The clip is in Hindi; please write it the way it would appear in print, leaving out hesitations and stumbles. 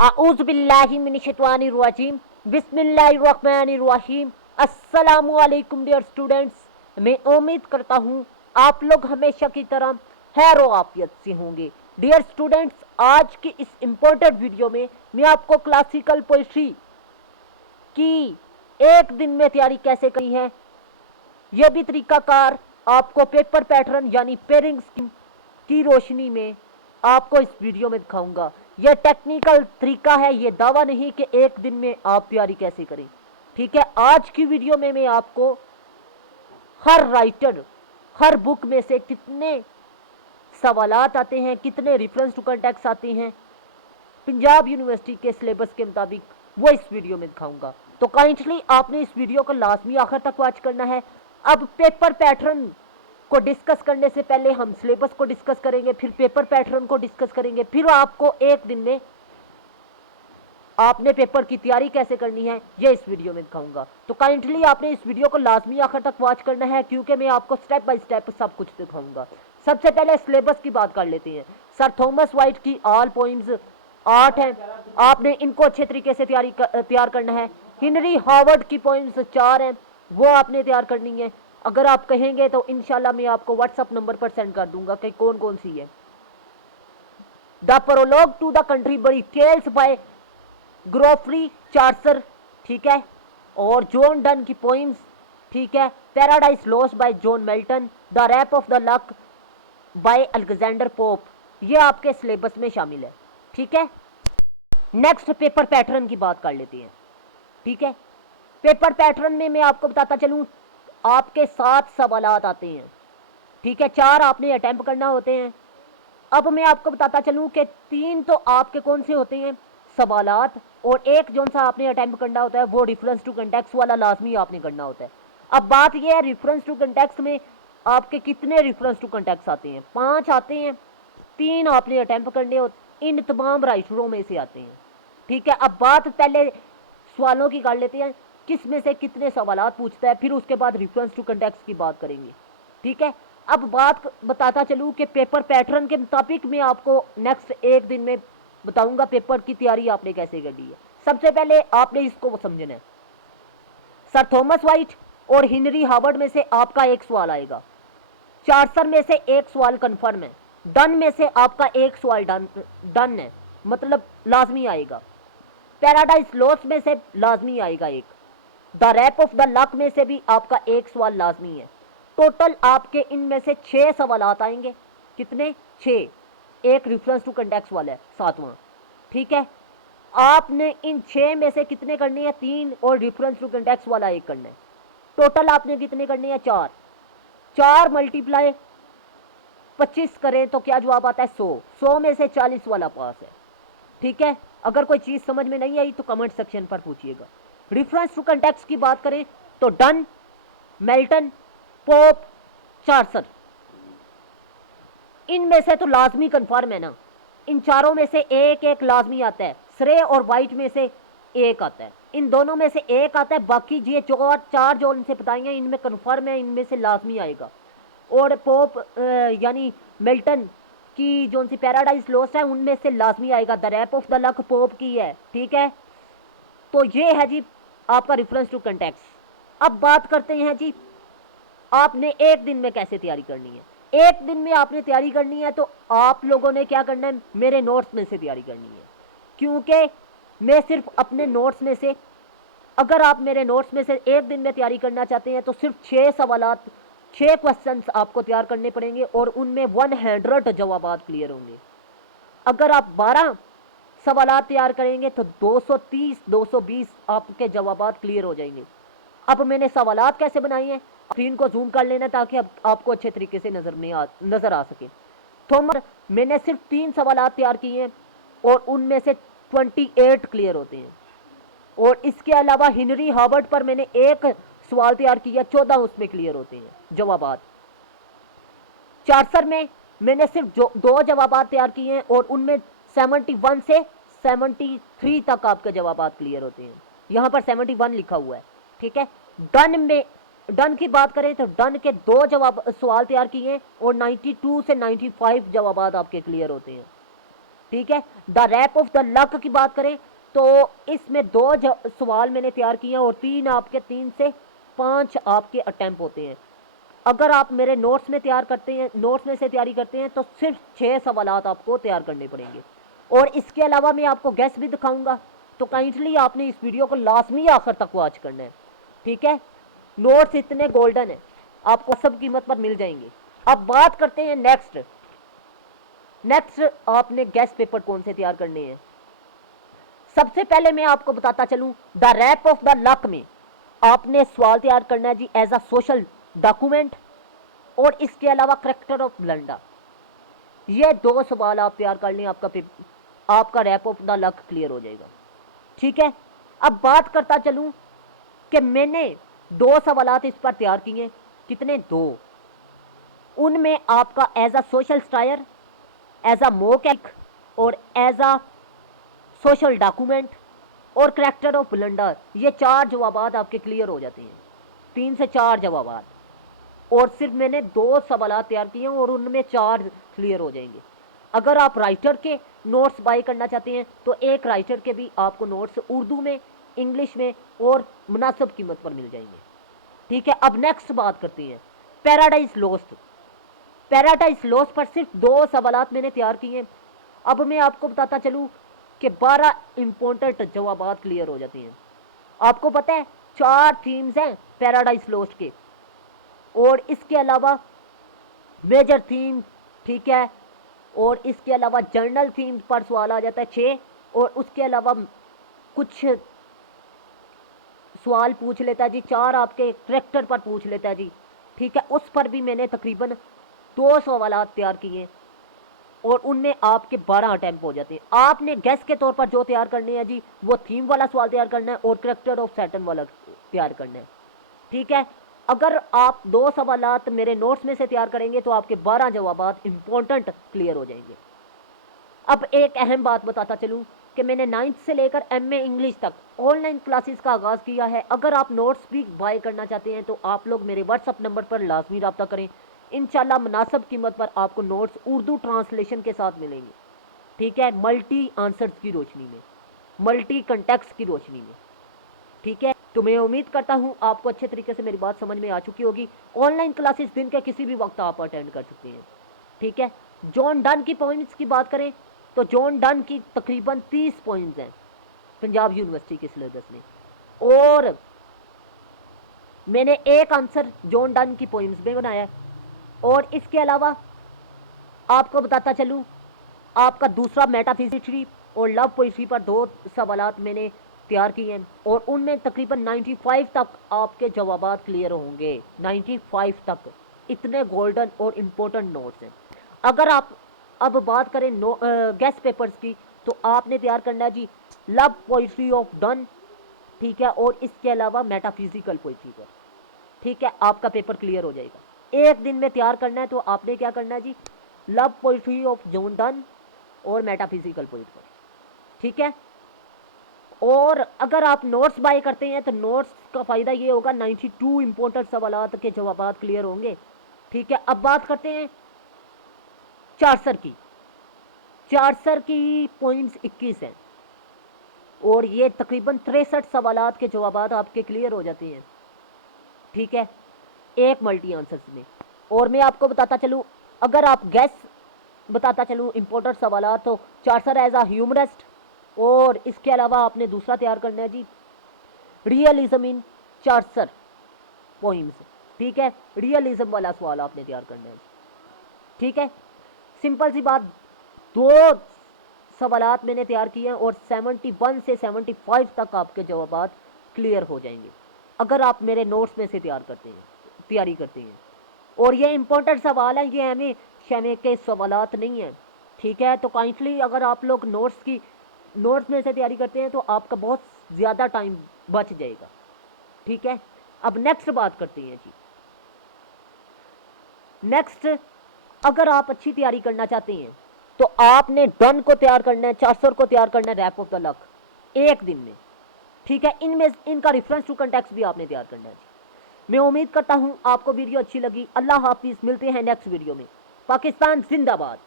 आऊज़ बिल्लाहि मिनश्शैतानिर रजीम बिस्मिल्लाहिर्रहमानिर रहीम। अस्सलामु अलैकुम डियर स्टूडेंट्स। मैं उम्मीद करता हूँ आप लोग हमेशा की तरह खैर व आफियत से होंगे। डियर स्टूडेंट्स, आज की इस इम्पोर्टेंट वीडियो में मैं आपको क्लासिकल पोइट्री की एक दिन में तैयारी कैसे करनी है, यह भी तरीकाकार आपको पेपर पैटर्न यानी पेयरिंग स्कीम की रोशनी में आपको इस वीडियो में दिखाऊंगा। यह टेक्निकल तरीका है, यह दावा नहीं कि एक दिन में आप तैयारी कैसे करें। ठीक है, आज की वीडियो में मैं आपको हर राइटर, हर बुक में से कितने सवालात आते हैं, कितने रेफरेंस टू कॉन्टेक्स्ट आते हैं पंजाब यूनिवर्सिटी के सिलेबस के मुताबिक, वो इस वीडियो में दिखाऊंगा। तो काइंडली आपने इस वीडियो को लाजमी आखिर तक वॉच करना है। अब पेपर पैटर्न को डिस्कस करने से पहले हम सिलेबस को डिस्कस करेंगे, फिर पेपर पैटर्न को डिस्कस करेंगे, फिर आपको एक दिन में आपने पेपर की तैयारी कैसे करनी है ये इस वीडियो में दिखाऊंगा। तो काइंडली आपने इस वीडियो को लाजमी आखिर तक वॉच करना है, क्योंकि मैं आपको स्टेप बाय स्टेप सब कुछ दिखाऊंगा। सबसे पहले सिलेबस की बात कर लेते हैं। सर थॉमस वाइट की ऑल पोइम्स 8 हैं, आपने इनको अच्छे तरीके से तैयार करना है। हेनरी हावर्ड की पोइम्स 4 हैं, वो आपने तैयार करनी है। अगर आप कहेंगे तो इंशाल्लाह मैं आपको व्हाट्सएप नंबर पर सेंड कर दूंगा कि कौन कौन सी है। The prologue to the Canterbury tales by Geoffrey Chaucer, ठीक है, और जॉन डन की पोइम्स, ठीक है। Paradise Lost by John Milton, the Rape of the Lock by Alexander Pope, ये आपके सिलेबस में शामिल है। ठीक है, नेक्स्ट पेपर पैटर्न की बात कर लेते हैं। ठीक है, पेपर पैटर्न में मैं आपको बताता चलूं, आपके 7 सवालात आते हैं। ठीक है, 4 आपने अटेम्प्ट करना होते हैं। अब मैं आपको बताता चलूं कि 3 तो आपके कौन से होते हैं, सवालात, और एक जो सा आपने अटेम्प्ट करना होता है वो रेफरेंस टू कंटेक्स्ट वाला लाजमी आपने करना होता है। अब बात यह है, रेफरेंस टू कंटेक्स्ट में आपके कितने रेफरेंस टू कंटेक्स्ट आते हैं? 5 आते हैं। 3 आपने अटेम्प्ट करने होते, इन तमाम राइटरों में से आते हैं। ठीक है, अब बात पहले सवालों की कर लेते हैं, किस में से कितने सवालात पूछता है, फिर उसके बाद रेफरेंस टू कंटेक्स्ट की बात करेंगे। ठीक है, अब बात बताता चलूँ कि पेपर पैटर्न के मुताबिक मैं आपको नेक्स्ट एक दिन में बताऊंगा पेपर की तैयारी आपने कैसे करनी है। सबसे पहले आपने इसको समझना है, सर थॉमस वाइट और हेनरी हावर्ड में से आपका एक सवाल आएगा, चार्सर में से एक सवाल कंफर्म है, डन में से आपका एक सवाल डन है, मतलब लाजमी आएगा। पैराडाइज लॉस्ट में से लाजमी आएगा एक, the Rape of the Lock में से भी आपका एक सवाल लाजमी है। टोटल आपके इनमें से 6 सवालात आएंगे। कितने? 6। एक रेफरेंस टू कंटेक्स्ट वाला है 7वां। ठीक है, आपने इन 6 में से कितने करने हैं? 3, और रेफरेंस टू कंटेक्स्ट वाला एक करना है। टोटल आपने कितने करने हैं? 4। 4 मल्टीप्लाई 25 करें तो क्या जवाब आता है? 100। 100 में से 40 वाला पास है। ठीक है, अगर कोई चीज समझ में नहीं आई तो कमेंट सेक्शन पर पूछिएगा। रेफरेंस टू कंटेक्स्ट की बात करें तो डन, मिल्टन, पोप, चार्सर, इनमें से तो लाजमी कंफर्म है ना। इन चारों में से एक एक लाजमी आता है, श्रे और वाइट में से एक आता है, इन दोनों में से एक आता है। बाकी ये 4 जो इनसे बताएंगे इनमें कंफर्म है, इनमें से लाजमी आएगा। और पोप यानी मिल्टन की जो सी पैराडाइज लॉस्ट है उनमें से लाजमी आएगा। The Rape of the Lock Pope की है। ठीक है, तो ये है जी आपका रेफरेंस टू कंटेक्स्ट। अब बात करते हैं जी आपने एक दिन में कैसे तैयारी करनी है। एक दिन में आपने तैयारी करनी है तो आप लोगों ने क्या करना है, मेरे नोट्स में से तैयारी करनी है, क्योंकि मैं सिर्फ अपने नोट्स में से, अगर आप मेरे नोट्स में से एक दिन में तैयारी करना चाहते हैं तो सिर्फ 6 सवालात, 6 क्वेश्चंस आपको तैयार करने पड़ेंगे और उनमें 100 जवाबात क्लियर होंगे। अगर आप 12 सवालात तैयार करेंगे तो 230 220 आपके जवाबात क्लियर हो जाएंगे। अब मैंने सवालात कैसे बनाए हैं, स्क्रीन को जूम कर लेना ताकि अब आपको अच्छे तरीके से नजर आ सके। तो मैंने सिर्फ 3 सवालात तैयार किए हैं और उनमें से 28 क्लियर होते हैं। और इसके अलावा हेनरी हावर्ड पर मैंने एक सवाल तैयार किया, 14 उसमें क्लियर होते हैं जवाबात। चार्सर में मैंने सिर्फ 2 जवाबात तैयार किए हैं और उनमें 71 से 73 तक आपके जवाबात क्लियर होते हैं। यहाँ पर 71 लिखा हुआ है। ठीक है, डन की बात करें तो डन के 2 सवाल तैयार किए हैं और 92 से 95 जवाबात आपके क्लियर होते हैं। ठीक है। The Rape of the Lock की बात करें तो इसमें 2 सवाल मैंने तैयार किए हैं और 3 से 5 आपके अटेम्प्ट होते हैं। अगर आप मेरे नोट्स में तैयार करते हैं, नोट्स में से तैयारी करते हैं तो सिर्फ 6 सवालात आपको तैयार करने पड़ेंगे। और इसके अलावा मैं आपको गेस भी दिखाऊंगा, तो काइंडली आपने इस वीडियो को लाजमी आखिर तक वॉच करना है, ठीक है। नोट्स इतने गोल्डन है, आपको सब कीमत पर मिल जाएंगे। अब बात करते हैं नेक्स्ट आपने गेस पेपर कौन से तैयार करने हैं। सबसे पहले मैं आपको बताता चलूं, the Rape of the Lock में आपने सवाल तैयार करना है जी एज अ सोशल डॉक्यूमेंट, और इसके अलावा करेक्टर ऑफ ब्लंडर। ये 2 सवाल आप तैयार कर लें, आपका Rape of the Lock clear हो जाएगा, ठीक है। अब बात करता चलूं कि मैंने 2 सवालात इस पर तैयार किए, कितने 2, उनमें आपका as a social satire, as a mock और एज अ सोशल डॉक्यूमेंट और करेक्टर ऑफ ब्लंडर, ये 4 जवाबात आपके क्लियर हो जाते हैं, 3 से 4 जवाबात। और सिर्फ मैंने 2 सवाल तैयार किए हैं और उनमें 4 क्लियर हो जाएंगे। अगर आप राइटर के नोट्स बाय करना चाहते हैं तो एक राइटर के भी आपको नोट्स उर्दू में, इंग्लिश में और मुनासिब कीमत पर मिल जाएंगे, ठीक है। अब नेक्स्ट बात करते हैं पैराडाइज लॉस्ट। पैराडाइज लॉस्ट पर सिर्फ 2 सवालात मैंने तैयार किए हैं। अब मैं आपको बताता चलूँ कि 12 इंपॉर्टेंट जवाबात क्लियर हो जाते हैं। आपको पता है 4 थीम्स हैं पैराडाइज लॉस्ट के, और इसके अलावा मेजर थीम, ठीक है, और इसके अलावा जर्नल थीम पर सवाल आ जाता है 6, और उसके अलावा कुछ सवाल पूछ लेता है जी 4 आपके करेक्टर पर पूछ लेता है जी, ठीक है। उस पर भी मैंने तकरीबन 2 सवाल तैयार किए और उनमें आपके 12 अटैम्प्ट हो जाते हैं। आपने गेस के तौर पर जो तैयार करने हैं जी वो थीम वाला सवाल तैयार करना है और करेक्टर ऑफ सैटर्न वाला तैयार करना है, ठीक है। अगर आप 2 सवालात मेरे नोट्स में से तैयार करेंगे तो आपके 12 जवाबात इंपॉर्टेंट क्लियर हो जाएंगे। अब एक अहम बात बताता चलूं कि मैंने 9th से लेकर MA इंग्लिश तक ऑनलाइन क्लासेस का आगाज़ किया है। अगर आप नोट्स भी बाय करना चाहते हैं तो आप लोग मेरे व्हाट्सअप नंबर पर लाजमी रब्ता करें। इंशाल्लाह मुनासिब कीमत पर आपको नोट्स उर्दू ट्रांसलेशन के साथ मिलेंगे, ठीक है, मल्टी आंसर्स की रोशनी में, मल्टी कंटेक्स्ट की रोशनी में, ठीक है। तो मैं उम्मीद करता हूँ आपको अच्छे तरीके से मेरी बात समझ में आ चुकी होगी। ऑनलाइन क्लासेस दिन के किसी भी वक्त आप अटेंड कर सकते हैं, ठीक है। जॉन डन की पॉइंट्स की बात करें तो जॉन डन की तकरीबन 30 पॉइंट्स हैं पंजाब यूनिवर्सिटी के सिलेबस में, और मैंने एक आंसर जॉन डन की पॉइंट्स में बनाया है। और इसके अलावा आपको बताता चलूँ, आपका दूसरा मेटाफिजिक्स और लव पोइट्री पर 2 सवालात मैंने तैयार किए हैं और उनमें तकरीबन 95 तक आपके जवाबात क्लियर होंगे, 95 तक। इतने गोल्डन और इम्पोर्टेंट नोट्स हैं। अगर आप अब बात करें गेस्ट पेपर्स की तो आपने तैयार करना है जी लव पोइट्री ऑफ डन, ठीक है, और इसके अलावा मेटाफिजिकल पोइट्री पर, ठीक है, आपका पेपर क्लियर हो जाएगा। एक दिन में तैयार करना है तो आपने क्या करना है जी love poetry of John Donne और मेटाफिजिकल पोइट्री पर, ठीक है। और अगर आप नोट्स बाय करते हैं तो नोट्स का फ़ायदा ये होगा 92 इंपॉर्टेंट सवालात के जवाबात क्लियर होंगे, ठीक है। अब बात करते हैं चार्सर की। चार्सर की पॉइंट्स 21 हैं और ये तकरीबन 63 सवालात के जवाबात आपके क्लियर हो जाते हैं, ठीक है, एक मल्टी आंसर्स में। और मैं आपको बताता चलूँ, अगर आप गैस बताता चलूँ इंपॉर्टेंट सवालात तो चार्सर एज आ ह्यूमरिस्ट, और इसके अलावा आपने दूसरा तैयार करना है जी रियलिज्म इन चार्सर पोइम्स, ठीक है, रियलिज्म वाला सवाल आपने तैयार करना है, ठीक है। सिंपल सी बात, 2 सवालात मैंने तैयार किए हैं और 71 से 75 तक आपके जवाबात क्लियर हो जाएंगे अगर आप मेरे नोट्स में से तैयारी करते हैं। और ये इंपॉर्टेंट सवाल है, ये हमें शमे के सवालात नहीं हैं, ठीक है। तो काइंडली अगर आप लोग नोट्स में से तैयारी करते हैं तो आपका बहुत ज़्यादा टाइम बच जाएगा, ठीक है। अब नेक्स्ट बात करते हैं जी। नेक्स्ट, अगर आप अच्छी तैयारी करना चाहते हैं तो आपने डन को तैयार करना है, चार्सर को तैयार करना है, रैप ऑफ द लक एक दिन में, ठीक है। इनमें इनका रेफरेंस टू कंटेक्स्ट भी आपने तैयार करना है जी। मैं उम्मीद करता हूं आपको वीडियो अच्छी लगी। अल्लाह हाफिज़, मिलते हैं नेक्स्ट वीडियो में। पाकिस्तान जिंदाबाद।